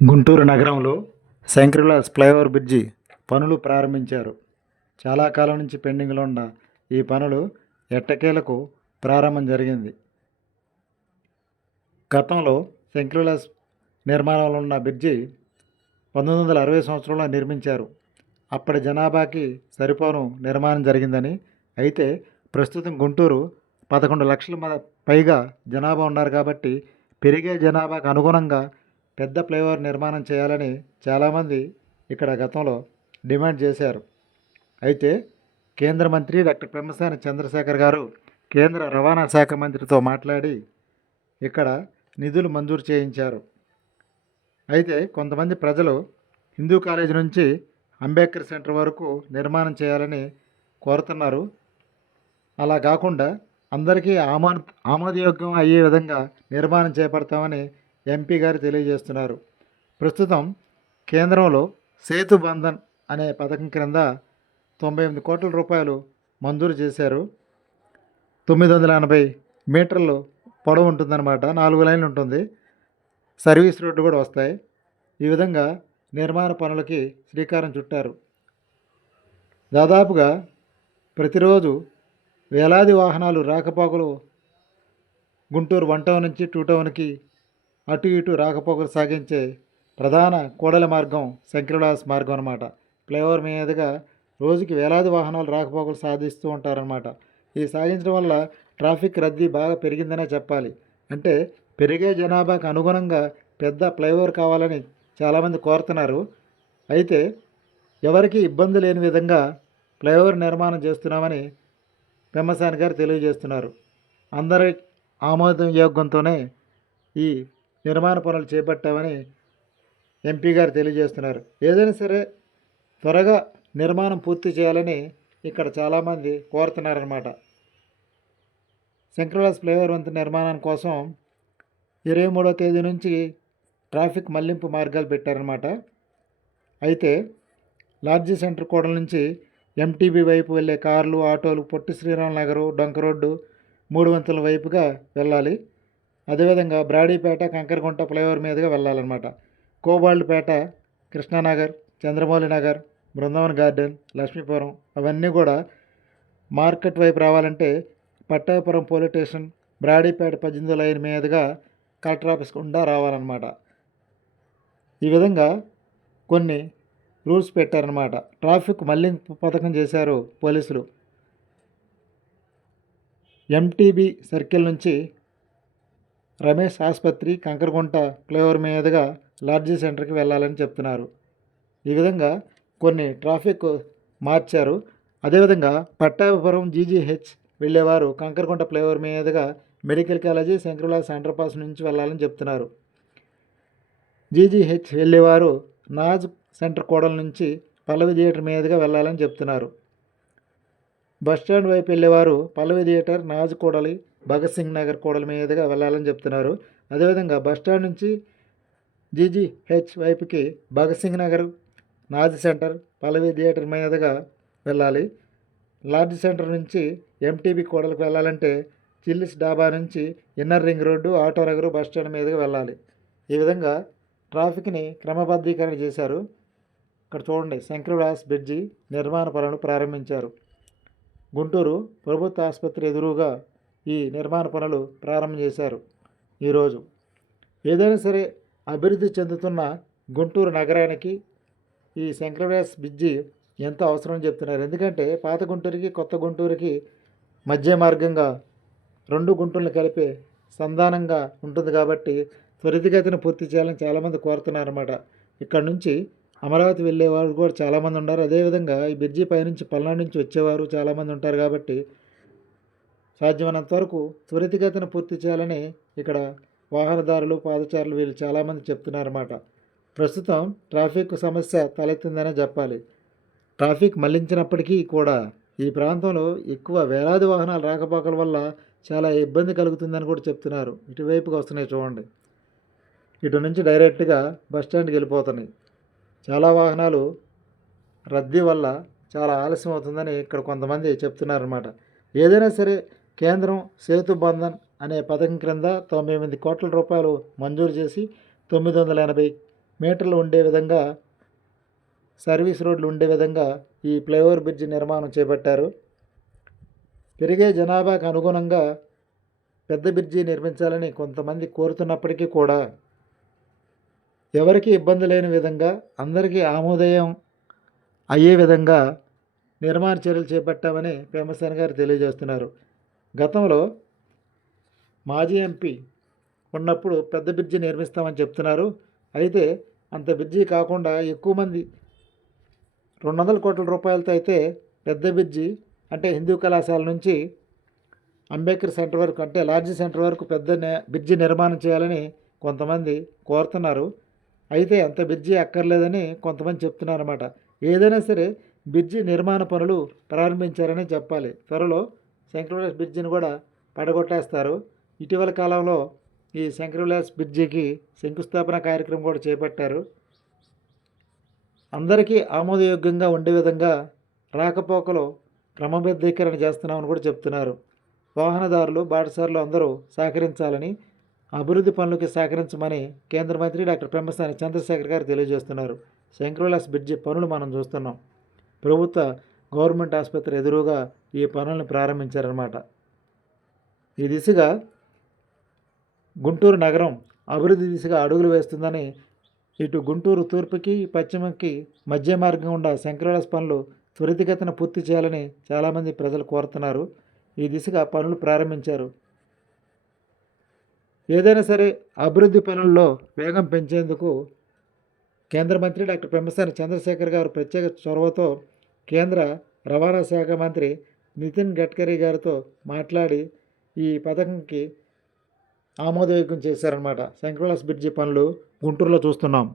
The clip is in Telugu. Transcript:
గుంటూరు నగరంలో శంకర్విలాస్ ఫ్లైఓవర్ బ్రిడ్జి పనులు ప్రారంభించారు. చాలా కాలం నుంచి పెండింగ్లో ఉన్న ఈ పనులు ఎట్టకేలకు ప్రారంభం జరిగింది. గతంలో శంకర్విలాస్ నిర్మాణంలో ఉన్న బ్రిడ్జి పంతొమ్మిది వందల అరవై సంవత్సరంలో నిర్మించారు. అప్పటి జనాభాకి సరిపోను నిర్మాణం జరిగిందని అయితే ప్రస్తుతం గుంటూరు పదకొండు లక్షల పైగా జనాభా ఉన్నారు కాబట్టి పెరిగే జనాభాకు అనుగుణంగా పెద్ద ఫ్లైఓవర్ నిర్మాణం చేయాలని చాలామంది ఇక్కడ గతంలో డిమాండ్ చేశారు. అయితే కేంద్ర మంత్రి డాక్టర్ పెమ్మసాని చంద్రశేఖర్ గారు కేంద్ర రవాణా శాఖ మంత్రితో మాట్లాడి ఇక్కడ నిధులు మంజూరు చేయించారు. అయితే కొంతమంది ప్రజలు హిందూ కాలేజ్ నుంచి అంబేద్కర్ సెంటర్ వరకు నిర్మాణం చేయాలని కోరుతున్నారు. అలా కాకుండా అందరికీ ఆమో ఆమోదయోగ్యం అయ్యే విధంగా నిర్మాణం చేపడతామని ఎంపీ గారు తెలియజేస్తున్నారు. ప్రస్తుతం కేంద్రంలో సేతు బంధన్ అనే పథకం క్రింద తొంభై ఎనిమిది కోట్ల రూపాయలు మంజూరు చేశారు. తొమ్మిది వందల ఎనభై మీటర్లు పొడవు ఉంటుందన్నమాట. నాలుగు లైన్లు ఉంటుంది. సర్వీస్ రోడ్డు కూడా వస్తాయి. ఈ విధంగా నిర్మాణ పనులకి శ్రీకారం చుట్టారు. దాదాపుగా ప్రతిరోజు వేలాది వాహనాలు రాకపోకలు గుంటూరు వన్ టౌన్ నుంచి టూ టౌన్కి అటు ఇటు రాకపోకలు సాగించే ప్రధాన కూడలి మార్గం శంకరవిలాస్ మార్గం అనమాట ఫ్లైఓవర్ మీదుగా రోజుకి వేలాది వాహనాలు రాకపోకలు సాధిస్తూ ఉంటారనమాట ఈ సాగించడం వల్ల ట్రాఫిక్ రద్దీ బాగా పెరిగిందనే చెప్పాలి. అంటే పెరిగే జనాభాకు అనుగుణంగా పెద్ద ఫ్లైఓవర్ కావాలని చాలామంది కోరుతున్నారు. అయితే ఎవరికి ఇబ్బంది లేని విధంగా ఫ్లైఓవర్ నిర్మాణం చేస్తున్నామని పెమ్మసాని గారు తెలియజేస్తున్నారు. అందరి ఆమోదం యోగ్యంతోనే ఈ నిర్మాణ పనులు చేపట్టామని ఎంపీ గారు తెలియజేస్తున్నారు. ఏదైనా సరే త్వరగా నిర్మాణం పూర్తి చేయాలని ఇక్కడ చాలామంది కోరుతున్నారన్నమాట. శంకరవాస్ ఫ్లైఓవర్ వంతు నిర్మాణం కోసం ఇరవై మూడో తేదీ నుంచి ట్రాఫిక్ మళ్ళింపు మార్గాలు పెట్టారన్నమాట. అయితే లార్జీ సెంటర్ కూడల నుంచి ఎంటీబీ వైపు వెళ్ళే కార్లు ఆటోలు పొట్టి శ్రీరామ్ నగరు డొంక రోడ్డు మూడు వంతుల వైపుగా వెళ్ళాలి. అదేవిధంగా బ్రాడీపేట కంకరగుంట ఫ్లైఓవర్ మీదుగా వెళ్ళాలన్నమాట. కోబాల్డ్పేట కృష్ణానగర్ చంద్రమౌళి నగర్ బృందావన్ గార్డెన్ లక్ష్మీపురం అవన్నీ కూడా మార్కెట్ వైపు రావాలంటే పట్టాపురం పోలీస్ స్టేషన్ బ్రాడీపేట పద్దెనిమిది లైన్ మీదుగా కలెక్టర్ ఆఫీస్ గుండా రావాలన్నమాట. ఈ విధంగా కొన్ని రూల్స్ పెట్టారనమాట ట్రాఫిక్ మళ్ళీ పథకం చేశారు పోలీసులు. ఎంటీబీ సర్కిల్ నుంచి రమేష్ ఆసుపత్రి కంకరగుంట ఫ్లైఓవర్ మీదుగా లాడ్జీ సెంటర్కి వెళ్ళాలని చెప్తున్నారు. ఈ విధంగా కొన్ని ట్రాఫిక్ మార్చారు. అదేవిధంగా పట్టాభిపురం జీజీహెచ్ వెళ్ళేవారు కంకరగుంట ఫ్లైఓవర్ మీదుగా medical college Sankaravilas centre pass నుంచి వెళ్ళాలని చెప్తున్నారు. జీజీహెచ్ వెళ్ళేవారు నాజ్ సెంటర్ కోడల నుంచి పల్లవి థియేటర్ మీదుగా వెళ్ళాలని చెప్తున్నారు. బస్ స్టాండ్ వైపు వెళ్ళేవారు పల్లవి థియేటర్ నాజ్ కూడలి భగత్ సింగ్ నగర్ కోడల మీదుగా వెళ్ళాలని చెప్తున్నారు. అదేవిధంగా బస్టాండ్ నుంచి జీజీహెచ్ వైపుకి భగత్ సింగ్ నగర్ నాజ్ సెంటర్ పల్లవి థియేటర్ మీదుగా వెళ్ళాలి. లార్జ్ సెంటర్ నుంచి ఎంటీబీ కూడలకు వెళ్ళాలంటే చిల్లిస్ డాబా నుంచి inner ring road auto Nagar bus stand మీదుగా వెళ్ళాలి. ఈ విధంగా ట్రాఫిక్ని క్రమబద్ధీకరణ చేశారు. ఇక్కడ చూడండి శంకరవిలాస్ బ్రిడ్జి నిర్మాణ పనులను ప్రారంభించారు. గుంటూరు ప్రభుత్వ ఆసుపత్రి ఎదురుగా ఈ నిర్మాణ పనులు ప్రారంభం చేశారు. ఈరోజు ఏదైనా సరే అభివృద్ధి చెందుతున్న గుంటూరు నగరానికి ఈ శంకరవ్యాస్ బ్రిడ్జి ఎంతో అవసరం చెప్తున్నారు. ఎందుకంటే పాత గుంటూరుకి కొత్త గుంటూరుకి మధ్య మార్గంగా రెండు గుంటూరులు కలిపే సంధానంగా ఉంటుంది కాబట్టి త్వరితగతిన పూర్తి చేయాలని చాలామంది కోరుతున్నారు అనమాట ఇక్కడ నుంచి అమరావతి వెళ్ళేవారు కూడా చాలామంది ఉన్నారు. అదేవిధంగా ఈ బ్రిడ్జి పైనుంచి పల్నాడు నుంచి వచ్చేవారు చాలామంది ఉంటారు కాబట్టి సాధ్యమైనంత వరకు త్వరితగతిన పూర్తి చేయాలని ఇక్కడ వాహనదారులు పాదచారులు వీళ్ళు చాలామంది చెప్తున్నారన్నమాట. ప్రస్తుతం ట్రాఫిక్ సమస్య తలెత్తిందనే చెప్పాలి. ట్రాఫిక్ మళ్ళించినప్పటికీ కూడా ఈ ప్రాంతంలో ఎక్కువ వేలాది వాహనాలు రాకపోకల వల్ల చాలా ఇబ్బంది కలుగుతుందని కూడా చెప్తున్నారు. ఇటువైపుగా వస్తున్నాయి చూడండి. ఇటు నుంచి డైరెక్ట్గా బస్ స్టాండ్కి వెళ్ళిపోతున్నాయి. చాలా వాహనాలు రద్దీ వల్ల చాలా ఆలస్యం అవుతుందని ఇక్కడ కొంతమంది చెప్తున్నారన్నమాట. ఏదైనా సరే కేంద్రం సేతు బంధన్ అనే పథకం క్రింద తొంభై ఎనిమిది కోట్ల రూపాయలు మంజూరు చేసి తొమ్మిది వందల ఎనభై మీటర్లు ఉండే విధంగా సర్వీస్ రోడ్లు ఉండే విధంగా ఈ ఫ్లైఓవర్ బ్రిడ్జి నిర్మాణం చేపట్టారు. పెరిగే జనాభాకు అనుగుణంగా పెద్ద బ్రిడ్జి నిర్మించాలని కొంతమంది కోరుతున్నప్పటికీ కూడా ఎవరికి ఇబ్బంది లేని విధంగా అందరికీ ఆమోదయం అయ్యే విధంగా నిర్మాణ చర్యలు చేపట్టామని పేమసేన గారు తెలియజేస్తున్నారు. గతంలో మాజీ ఎంపీ ఉన్నప్పుడు పెద్ద బ్రిడ్జి నిర్మిస్తామని చెప్తున్నారు. అయితే అంత బ్రిడ్జి కాకుండా ఎక్కువ మంది రెండు వందల కోట్ల రూపాయలతో అయితే పెద్ద బ్రిడ్జి అంటే హిందూ కళాశాల నుంచి అంబేద్కర్ సెంటర్ వరకు అంటే లార్జ్ సెంటర్ వరకు పెద్ద బ్రిడ్జి నిర్మాణం చేయాలని కొంతమంది కోరుతున్నారు. అయితే అంత బ్రిడ్జి అక్కర్లేదని కొంతమంది చెప్తున్నారు అనమాట ఏదైనా సరే బ్రిడ్జి నిర్మాణ పనులు ప్రారంభించారని చెప్పాలి. త్వరలో శంకరవిలాస్ బ్రిడ్జిని కూడా పడగొట్టేస్తారు. ఇటీవల కాలంలో ఈ శంకరవిలాస్ బ్రిడ్జికి శంకుస్థాపన కార్యక్రమం కూడా చేపట్టారు. అందరికీ ఆమోదయోగ్యంగా ఉండే విధంగా రాకపోకలు క్రమబద్ధీకరణ చేస్తున్నామని కూడా చెప్తున్నారు. వాహనదారులు బాటసారులు అందరూ సహకరించాలని అభివృద్ధి పనులకి సహకరించమని కేంద్ర మంత్రి డాక్టర్ పెమ్మసాని చంద్రశేఖర్ గారు తెలియజేస్తున్నారు. శంకరవిలాస్ బ్రిడ్జి పనులు మనం చూస్తున్నాం. ప్రభుత్వ గవర్నమెంట్ ఆసుపత్రి ఎదురుగా ఈ పనులను ప్రారంభించారన్నమాట. ఈ దిశగా గుంటూరు నగరం అభివృద్ధి దిశగా అడుగులు వేస్తుందని ఇటు గుంటూరు తూర్పుకి పశ్చిమకి మధ్య మార్గం ఉన్న శంకరవిలాస్ పనులు త్వరితగతిన పూర్తి చేయాలని చాలామంది ప్రజలు కోరుతున్నారు. ఈ దిశగా పనులు ప్రారంభించారు. ఏదైనా సరే అభివృద్ధి పనుల్లో వేగం పెంచేందుకు కేంద్ర మంత్రి డాక్టర్ పెమ్మసాని చంద్రశేఖర్ గారు ప్రత్యేక చొరవతో కేంద్ర రవాణా శాఖ మంత్రి నితిన్ గడ్కరీ గారితో మాట్లాడి ఈ పథకంకి ఆమోదయోగ్యం చేశారన్నమాట. శంకరవిలాస్ బ్రిడ్జి పనులు గుంటూరులో చూస్తున్నాం.